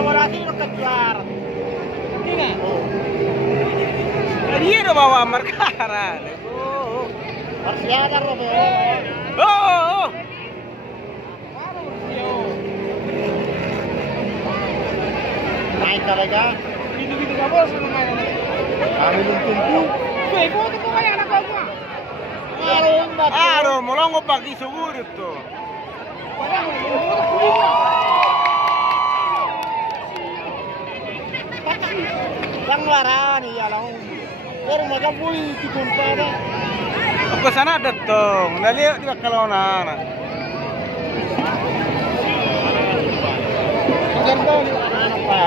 wala sino kejar. Hindi nga. Oh. Dia udah bawa markaran. Oh. Marsiada ro be. Oh. Naik talaga. Gitu-gitu ka boss, ano nga naman? Kami nung tumpu. Uy, buti ko kaya nagagawa. Araw ba? Aro, mulongo pa kisuguro to. Wala mo, Yang larani ya lang. Pero magabuli ti kuntada. Ako sana datong, naliyo di kalau na. Maganda ni ano pa.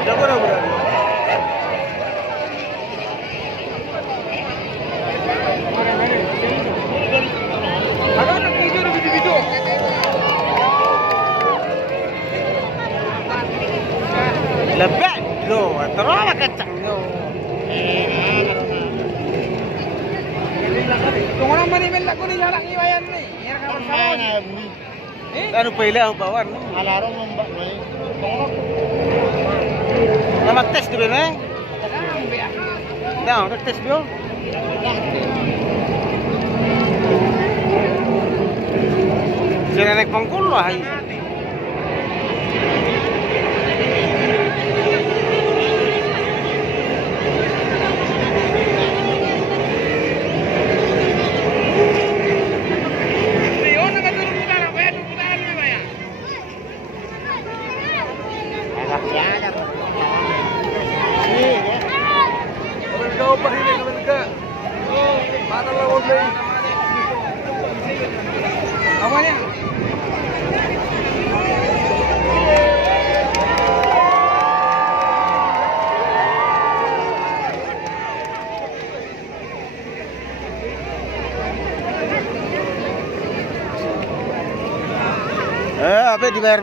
Jago na bro. Ano nang video na video? Lebek lo, terus kacang lo. Kung orang manimel ako ni jarak iwayan ni. Ano pa ila bawan no? Alaro mo ba may? Nama tes di bene? Dah, udah tes bio. Sila naik pangkulo ay. Kau pahilin naman ka. Para lang huwag na Apa niya? Apa dibayar